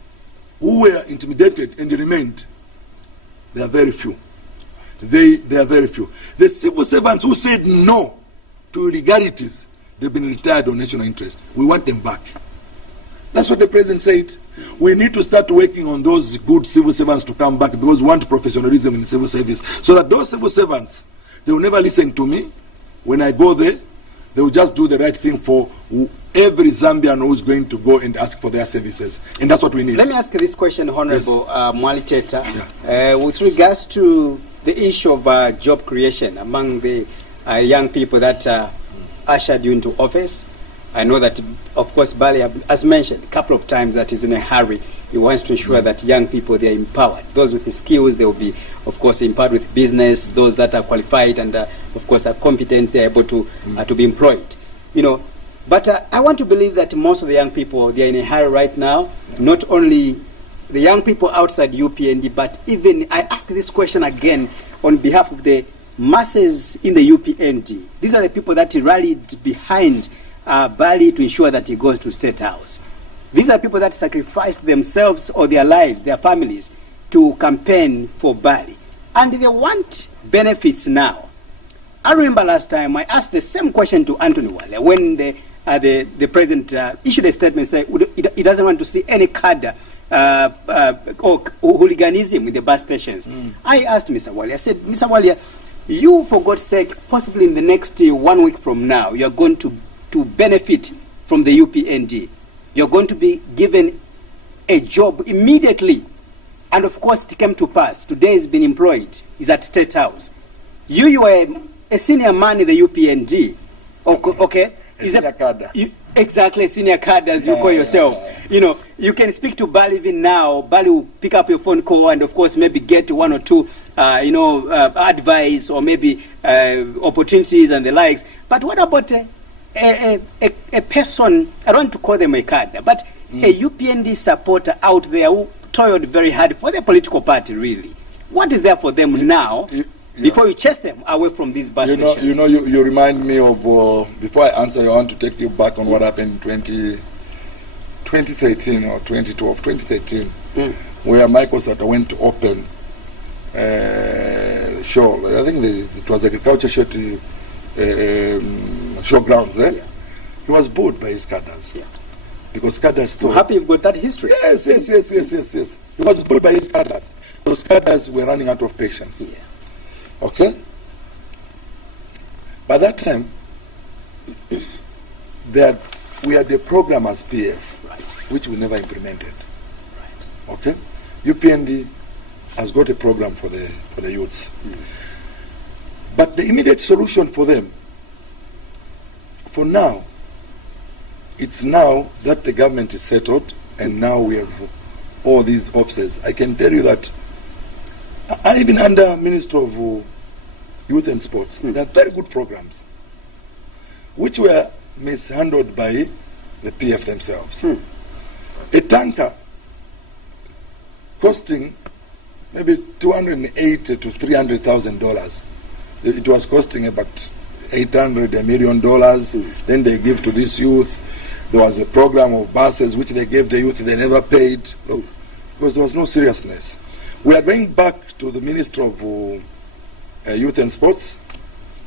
who were intimidated and remained, they are very few. They are very few. The civil servants who said no to illegalities, they've been retired on national interest. We want them back. That's what the president said. We need to start working on those good civil servants to come back because we want professionalism in the civil service. So that those civil servants, they will never listen to me. When I go there, they will just do the right thing for every Zambian who's going to go and ask for their services. And that's what we need. Let me ask this question, Honorable Mwaliteta. With regards to the issue of job creation among the young people that ushered you into office, I know that, of course, Bali has mentioned a couple of times that he's in a hurry. He wants to ensure that young people, they are empowered. Those with the skills, they will be, of course, empowered with business. Those that are qualified and, of course, are competent, they're able to be employed. You know, but I want to believe that most of the young people, they are in a hurry right now. Not only the young people outside UPND, but even, I ask this question again on behalf of the masses in the UPND. These are the people that rallied behind Bali to ensure that he goes to State House. These are people that sacrificed themselves or their lives, their families, to campaign for Bali. And they want benefits now. I remember last time I asked the same question to Anthony Wale when the president issued a statement saying he doesn't want to see any cadre or hooliganism in the bus stations. I asked Mr. Wale, I said, Mr. Wale, you, for God's sake, possibly in the next 1 week from now, you're going to benefit from the UPND. You're going to be given a job immediately. And of course, it came to pass. Today he's been employed. He's at State House. You are a senior man in the UPND. Okay? A senior cadre. Exactly, senior cadre, as you call yourself. You know, you can speak to Bali even now. Bali will pick up your phone call and, of course, maybe get one or two, advice or maybe opportunities and the likes. But what about a person, I don't want to call them a cadre, but a UPND supporter out there who toiled very hard for their political party, really? What is there for them now before you chase them away from these bus stations? You remind me of, before I answer, I want to take you back on what happened in 2013 or 2012, 2013, where Michael Sata went to open show. I think it was agriculture show to showgrounds there. He was booed by his cadres. Because cadres thought... I'm happy you've got that history. Yes. He was booed by his cadres. Those cadres were running out of patience. Okay? By that time, we had a program as PF, which we never implemented. Okay? UPND has got a program for the youths. But the immediate solution for them, for now, it's now that the government is settled and now we have all these officers. I can tell you that even under Ministry of Youth and Sports, there are very good programs which were mishandled by the PF themselves. A tanker costing maybe $280,000 to $300,000. It was costing about $800 $1 million. Then they give to this youth. There was a program of buses which they gave the youth. They never paid because there was no seriousness. We are going back to the Minister of Youth and Sports.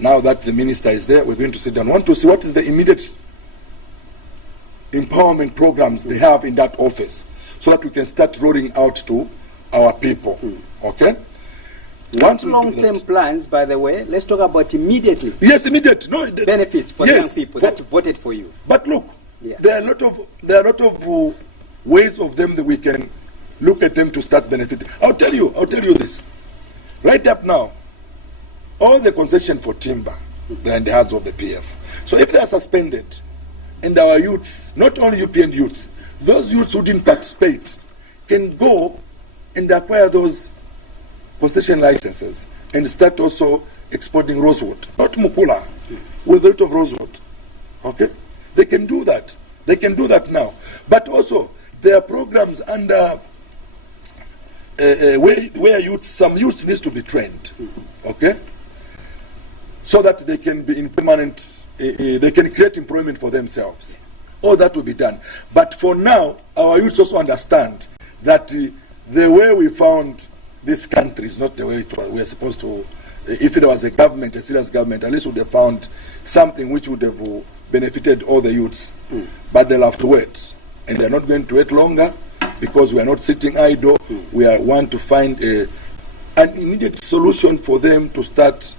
Now that the minister is there, we're going to sit down. We want to see what is the immediate empowerment programs they have in that office so that we can start rolling out to our people. Okay? Not long-term plans, by the way. Let's talk about immediately. Yes, immediate. No, benefits for young people that voted for you. But look, there are a lot of ways of them that we can look at them to start benefiting. I'll tell you this. Right up now, all the concession for timber, they're in the hands of the PF. So if they are suspended, and our youths, not only UPND youths, those youths who didn't participate can go and acquire those concession licenses and start also exporting rosewood. Not mukula, with a lot of rosewood. Okay? They can do that. They can do that now. But also, there are programs under where some youths needs to be trained. Okay? So that they can be in permanent, they can create employment for themselves. All that will be done. But for now, our youths also understand that the way we found this country is not the way we are supposed to. If there was a government, a serious government, at least we would have found something which would have benefited all the youths. But they'll have to wait. And they're not going to wait longer because we are not sitting idle. We want to find an immediate solution for them to start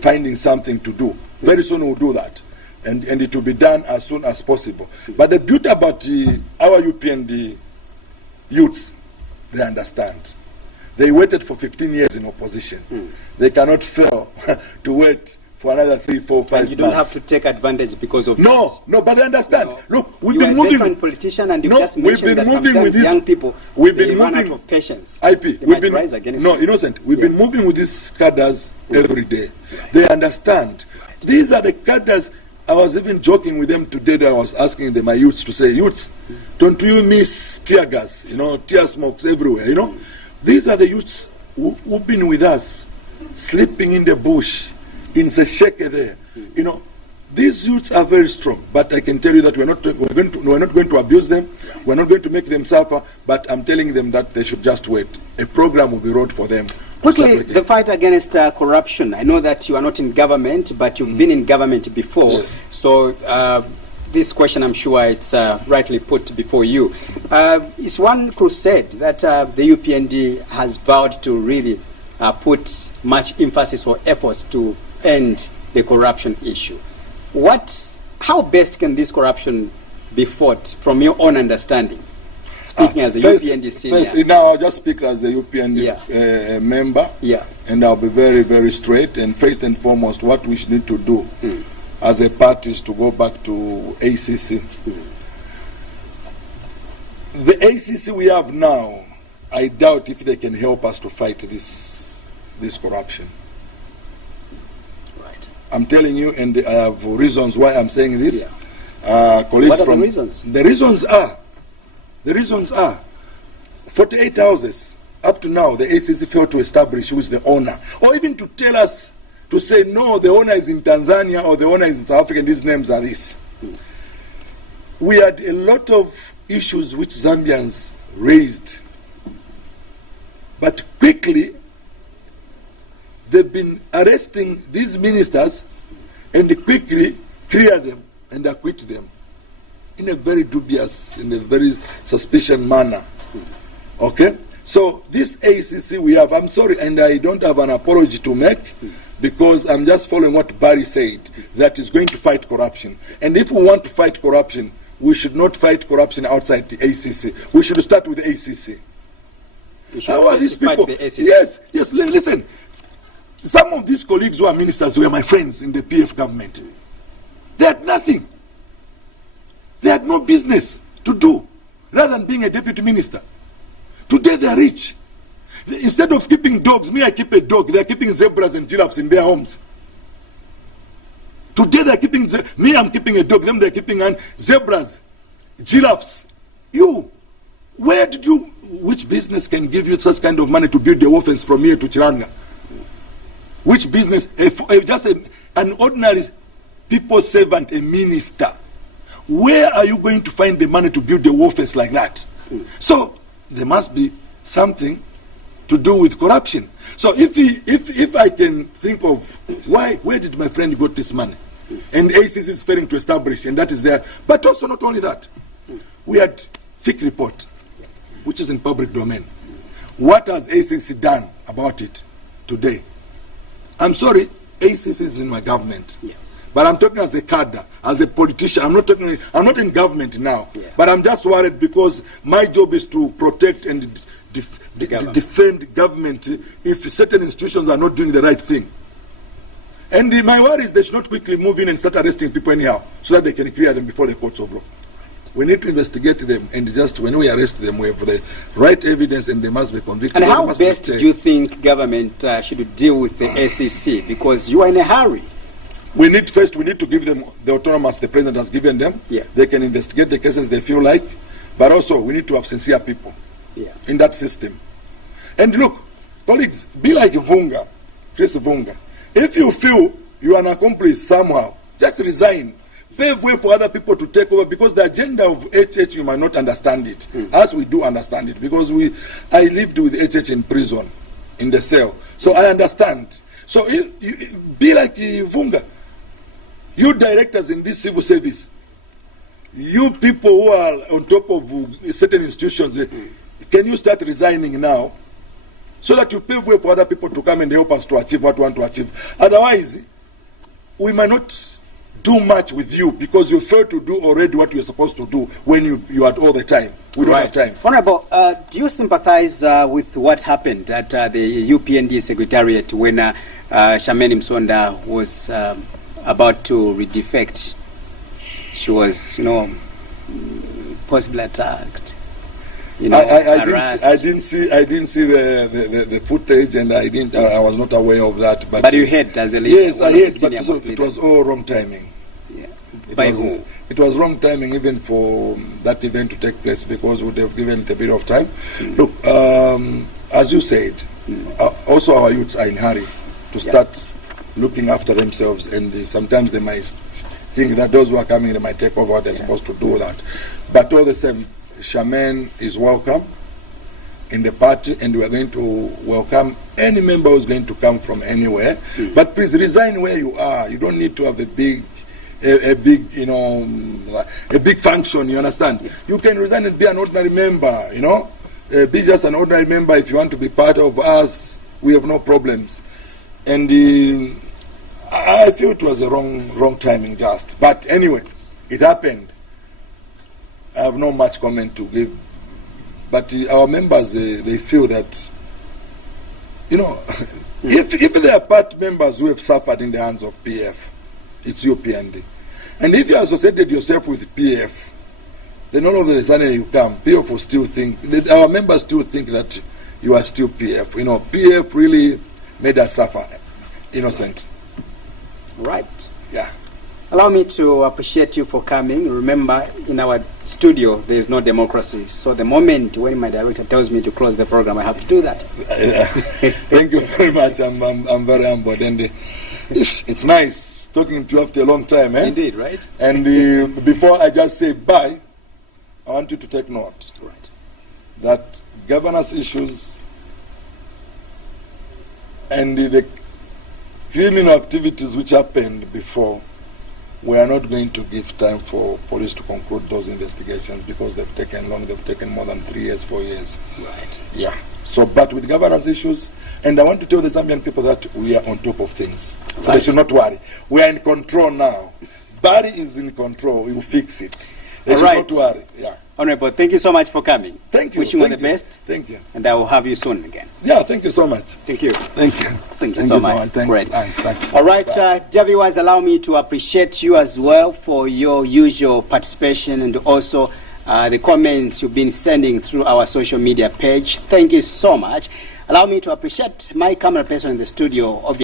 finding something to do. Very soon we'll do that. And it will be done as soon as possible. But the beauty about our UPND youths, they understand. They waited for 15 years in opposition. They cannot fail to wait for another 3, 4, 5 months. And you don't have to take advantage because of No, but they understand. No. Look, we've been moving. You're a veteran politician, and you just mentioned that sometimes young people run out of patience. Innocent. We've been moving with these cadres every day. Right. They understand. These are the cadres. I was even joking with them today that I was asking them, my youths, to say, youths, don't you miss tear gas? Tear smokes everywhere, These are the youths who've been with us, sleeping in the bush, in Sesheke there. These youths are very strong, but I can tell you that we're not going to abuse them. We're not going to make them suffer, but I'm telling them that they should just wait. A program will be wrote for them. Quickly, the fight against corruption. I know that you are not in government, but you've been in government before. Yes. So this question, I'm sure it's rightly put before you. It's one crusade that the UPND has vowed to really put much emphasis or efforts to end the corruption issue. How best can this corruption be fought from your own understanding? Speaking as a UPND senior. First, now I'll just speak as a UPND member, and I'll be very, very straight. And first and foremost, what we need to do as a party is to go back to ACC. The ACC we have now, I doubt if they can help us to fight this corruption. Right. I'm telling you, and I have reasons why I'm saying this. Colleagues, what are the reasons? The reasons are 48 houses. Up to now, the ACC failed to establish who is the owner, or even to tell us, to say, no, the owner is in Tanzania or the owner is in South Africa, and these names are this. We had a lot of issues which Zambians raised, but quickly they've been arresting these ministers and quickly clear them and acquit them in a very dubious, in a very suspicious manner. Okay? So this ACC we have, I'm sorry, and I don't have an apology to make, because I'm just following what Barry said, that is going to fight corruption. And if we want to fight corruption, we should not fight corruption outside the ACC. We should start with the ACC. How are these people? Yes, listen. Some of these colleagues who are ministers were my friends in the PF government. They had nothing. They had no business to do, rather than being a deputy minister. Today they are rich. Instead of keeping dogs, me I keep a dog. They are keeping zebras and giraffes in their homes. Today they are keeping, me I'm keeping a dog, them they are keeping zebras, giraffes. Which business can give you such kind of money to build the orphans from here to Chiranga? Which business? Just an ordinary people servant, a minister. Where are you going to find the money to build the warfares like that? So there must be something to do with corruption. So if I can think of where did my friend got this money? And ACC is failing to establish, and that is there. But also not only that, we had thick report, which is in public domain. What has ACC done about it today? I'm sorry, ACC is in my government. But I'm talking as a cadre, as a politician. I'm not in government now. But I'm just worried because my job is to protect and defend government if certain institutions are not doing the right thing. And my worry is they should not quickly move in and start arresting people anyhow, so that they can clear them before the courts of law. We need to investigate them, and just when we arrest them, we have the right evidence, and they must be convicted. And how best do you think government should deal with the SEC? Because you are in a hurry. We need to give them the autonomy the president has given them. Yeah. They can investigate the cases they feel like, but also we need to have sincere people in that system. And look, colleagues, be like Vunga, Chris Vunga. If you feel you are an accomplice somehow, just resign. Pave way for other people to take over, because the agenda of HH, you might not understand it, as we do understand it, because I lived with HH in prison, in the cell, so I understand. So be like Vunga. You directors in this civil service, you people who are on top of certain institutions, can you start resigning now, so that you pave way for other people to come and help us to achieve what we want to achieve? Otherwise, we might not do much with you, because you fail to do already what you're supposed to do when you had all the time. We don't have time. Honorable, do you sympathize with what happened at the UPND Secretariat when Shameni Msonda was about to redefect? She was, possibly attacked. I didn't see the footage, and I was not aware of that. But you heard as a leader. Yes, I heard, but it was all wrong timing. Yeah. By who? It was wrong timing even for that event to take place, because we would have given it a bit of time. Look, as you said, also our youths are in a hurry to start looking after themselves, and sometimes they might think that those who are coming, they might take over what they're supposed to do that. But all the same, Shaman is welcome in the party, and we are going to welcome any member who's going to come from anywhere. But please resign where you are. You don't need to have a big function. You understand? You can resign and be an ordinary member. Be just an ordinary member. If you want to be part of us, we have no problems. And I feel it was a wrong timing, just. But anyway, it happened. I have not much comment to give, but our members, they feel that, if they are part members who have suffered in the hands of PF, it's UPND. And if you associated yourself with PF, then all of a sudden you come, PF will still think, our members still think that you are still PF. PF really made us suffer, innocent. Right. Yeah. Allow me to appreciate you for coming. Remember, in our studio, there is no democracy. So the moment when my director tells me to close the program, I have to do that. Thank you very much. I'm very humbled. And it's nice talking to you after a long time. Indeed, right? And before I just say bye, I want you to take note that governance issues and the criminal activities which happened before, we are not going to give time for police to conclude those investigations, because they've taken long. They've taken more than 3 years, 4 years. Right. Yeah. So, but with governance issues, and I want to tell the Zambian people that we are on top of things. So they should not worry. We are in control now. Barry is in control. We will fix it. They should not worry. Yeah. Honorable, thank you so much for coming. Thank you. Wishing you all the best. Thank you. And I will have you soon again. Yeah, thank you so much. Thank you. Thank you. Thank you so much. Thanks. Great. Thanks. All right, dear viewers, allow me to appreciate you as well for your usual participation, and also the comments you've been sending through our social media page. Thank you so much. Allow me to appreciate my camera person in the studio.